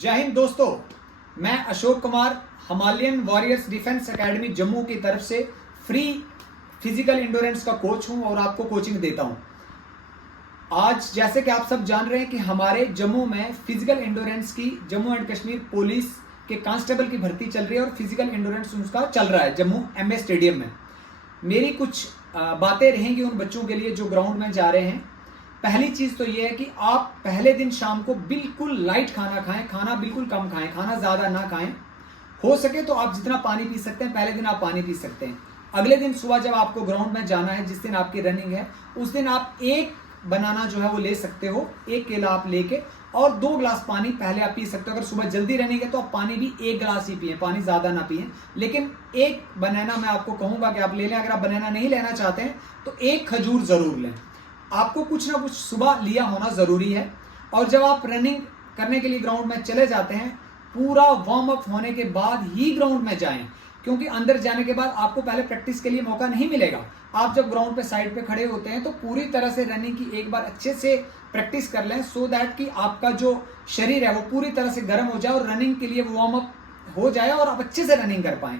जय हिंद दोस्तों, मैं Ashok Kumar Himalayan warriors defence academy Jammu की तरफ से फ्री फिजिकल इंडोरेंस का कोच हूं और आपको कोचिंग देता हूं। आज जैसे कि आप सब जान रहे हैं कि हमारे जम्मू में फिजिकल इंडोरेंस की जम्मू एंड कश्मीर पुलिस के कांस्टेबल की भर्ती चल रही है और फिजिकल इंडोरेंस उसका चल रहा है जम्मू एमए स्टेडियम में। मेरी कुछ बातें रहेंगी उन बच्चों के लिए जो ग्राउंड में जा रहे हैं। पहली चीज तो यह है कि आप पहले दिन शाम को बिल्कुल लाइट खाना खाएं, खाना बिल्कुल कम खाएं, खाना ज्यादा ना खाएं। हो सके तो आप जितना पानी पी सकते हैं पहले दिन आप पानी पी सकते हैं। अगले दिन सुबह जब आपको ग्राउंड में जाना है, जिस दिन आपकी रनिंग है, उस दिन आप एक बनाना जो है वो ले सकते हो, एक केला आप लेके, और 2 गिलास पानी पहले आप पी सकते हो। अगर सुबह जल्दी रनिंग है तो आप पानी भी 1 गिलास ही पिए, पानी ज्यादा ना पिए। लेकिन एक बनाना मैं आपको कहूंगा कि आप ले लें। अगर आप बनाना नहीं लेना चाहते हैं तो एक खजूर जरूर लें। आपको कुछ ना कुछ सुबह लिया होना जरूरी है। और जब आप रनिंग करने के लिए ग्राउंड में चले जाते हैं, पूरा वार्म अप होने के बाद ही ग्राउंड में जाएं, क्योंकि अंदर जाने के बाद आपको पहले प्रैक्टिस के लिए मौका नहीं मिलेगा। आप जब ग्राउंड पे साइड पे खड़े होते हैं तो पूरी तरह से रनिंग की एक बार अच्छे से प्रैक्टिस कर लें, सो दैट कि आपका जो शरीर है वो पूरी तरह से गर्म हो जाए और रनिंग के लिए वार्म अप हो जाए और आप अच्छे से रनिंग कर पाएं।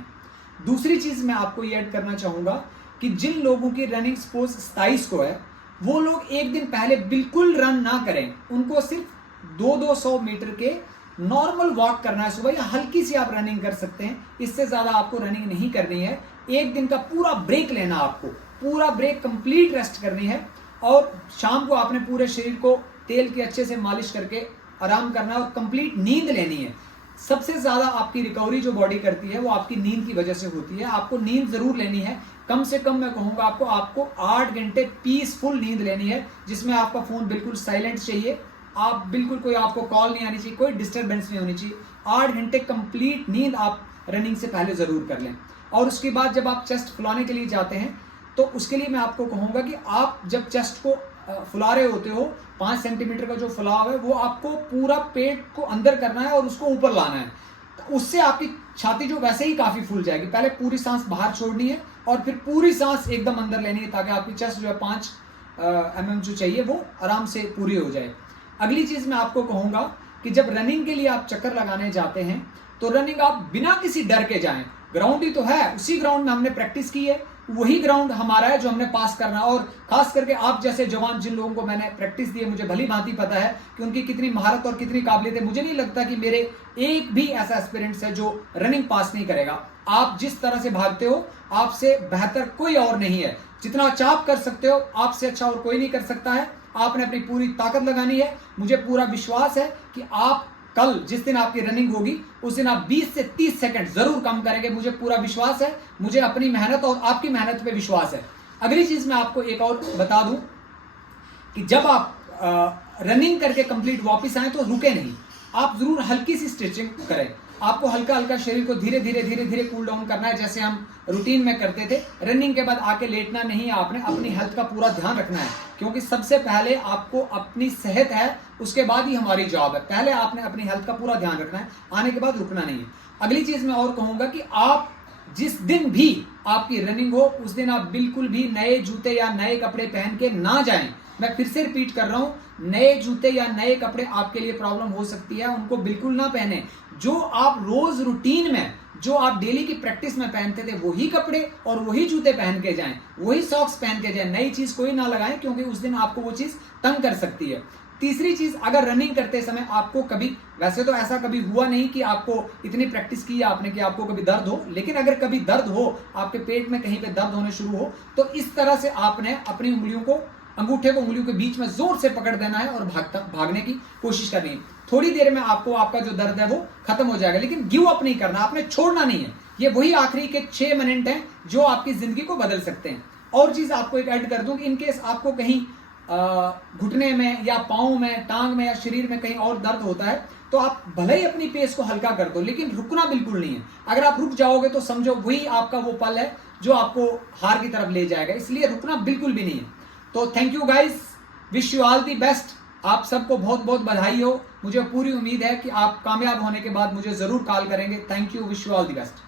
दूसरी चीज मैं आपको ये ऐड करना चाहूंगा कि जिन लोगों की रनिंग सपोज 27 को है, वो लोग एक दिन पहले बिल्कुल रन ना करें। उनको सिर्फ 200 मीटर के नॉर्मल वॉक करना है सुबह, या हल्की सी आप रनिंग कर सकते हैं। इससे ज्यादा आपको रनिंग नहीं करनी है। एक दिन का पूरा ब्रेक लेना, आपको पूरा ब्रेक, कंप्लीट रेस्ट करनी है। और शाम को आपने पूरे शरीर को तेल की अच्छे से मालिश करके आराम करना है और कंप्लीट नींद लेनी है। सबसे ज्यादा आपकी रिकवरी जो बॉडी करती है वो आपकी नींद की वजह से होती है। आपको नींद जरूर लेनी है, कम से कम मैं कहूंगा आपको 8 घंटे पीसफुल नींद लेनी है, जिसमें आपका फोन बिल्कुल साइलेंट चाहिए। आप बिल्कुल, कोई आपको कॉल नहीं आनी चाहिए, कोई डिस्टर्बेंस नहीं होनी चाहिए। 8 घंटे कंप्लीट नींद आप रनिंग से पहले जरूर कर लें। और उसके बाद जब आप चेस्ट फुलाने के लिए जाते हैं तो उसके लिए मैं आपको कहूंगा कि आप जब चेस्ट को फुला रहे होते हो, 5 सेंटीमीटर का जो फुलाव है वो आपको पूरा पेट को अंदर करना है और उसको ऊपर लाना है। तो उससे आपकी छाती जो वैसे ही काफी फूल जाएगी। पहले पूरी सांस बाहर छोड़नी है और फिर पूरी सांस एकदम अंदर लेनी है, ताकि आपकी चेस्ट जो है 5 mm जो चाहिए वो आराम से पूरी हो जाए। अगली चीज मैं आपको कहूंगा कि जब रनिंग के लिए आप चक्कर लगाने जाते हैं तो रनिंग आप बिना किसी डर के जाएं। ग्राउंड ही तो है, उसी ग्राउंड में हमने प्रैक्टिस की है, वही ग्राउंड हमारा है जो हमने पास करना है। और खास करके आप जैसे जवान, जिन लोगों को मैंने प्रैक्टिस दी है, मुझे भली भांति पता है कि उनकी कितनी महारत और कितनी काबिलियत है। मुझे नहीं लगता कि मेरे एक भी ऐसा एस्पिरेंट्स है जो रनिंग पास नहीं करेगा। आप जिस तरह से भागते हो, आपसे बेहतर कोई और नहीं है। जितना चाप कर सकते हो, आपसे अच्छा और कोई नहीं कर सकता है। आपने अपनी पूरी ताकत लगानी है। मुझे पूरा विश्वास है कि आप कल जिस दिन आपकी रनिंग होगी उस दिन आप 20 से 30 सेकंड जरूर कम करेंगे। मुझे पूरा विश्वास है, मुझे अपनी मेहनत और आपकी मेहनत पे विश्वास है। अगली चीज मैं आपको एक और बता दूं कि जब आप रनिंग करके कंप्लीट वापस आए तो रुके नहीं, आप जरूर हल्की सी स्ट्रेचिंग करें। आपको हल्का हल्का शरीर को धीरे धीरे कूल डाउन करना है, जैसे हम रूटीन में करते थे। रनिंग के बाद आके लेटना नहीं है, आपने अपनी हेल्थ का पूरा ध्यान रखना है, क्योंकि सबसे पहले आपको अपनी सेहत है, उसके बाद ही हमारी जॉब है। पहले आपने अपनी हेल्थ का पूरा ध्यान रखना है, आने के बाद रुकना नहीं है। अगली चीज मैं और कहूंगा कि आप जिस दिन भी आपकी रनिंग हो उस दिन आप बिल्कुल भी नए जूते या नए कपड़े पहन के ना जाएं। मैं फिर से रिपीट कर रहा हूं, नए जूते या नए कपड़े आपके लिए प्रॉब्लम हो सकती है, उनको बिल्कुल ना पहने। जो आप रोज रूटीन में, जो आप डेली की प्रैक्टिस में पहनते थे, वही कपड़े और वही जूते पहन के जाएं, वही सॉक्स पहन के जाएं। नई चीज कोई ना लगाएं, क्योंकि उस दिन आपको वो चीज तंग कर सकती है। तीसरी चीज, अगर रनिंग करते समय आपको कभी, वैसे तो ऐसा कभी हुआ नहीं कि आपको इतनी प्रैक्टिस की आपने कि आपको कभी दर्द हो, लेकिन अगर कभी दर्द हो, आपके पेट में कहीं पे दर्द होने शुरू हो, तो इस तरह से आपने अपनी उंगलियों को, अंगूठे को उंगलियों के बीच में जोर से पकड़ देना है और भागने की कोशिश करनी है। थोड़ी देर में आपको आपका जो दर्द है वो खत्म हो जाएगा, लेकिन गिव अप नहीं करना, आपने छोड़ना नहीं है। ये वही आखिरी के 6 मिनट हैं जो आपकी जिंदगी को बदल सकते हैं। और चीज आपको एक ऐड कर दूं कि इनकेस आपको कहीं घुटने में या पाँव में, टांग में या शरीर में कहीं और दर्द होता है, तो आप भले ही अपनी पेस को हल्का कर दो, लेकिन रुकना बिल्कुल नहीं है। अगर आप रुक जाओगे तो समझो वही आपका वो पल है जो आपको हार की तरफ ले जाएगा, इसलिए रुकना बिल्कुल भी नहीं है। तो thank you guys, wish you all the best. आप सबको बहुत बहुत बधाई हो। मुझे पूरी उम्मीद है कि आप कामयाब होने के बाद मुझे जरूर कॉल करेंगे। Thank you, wish you all the best.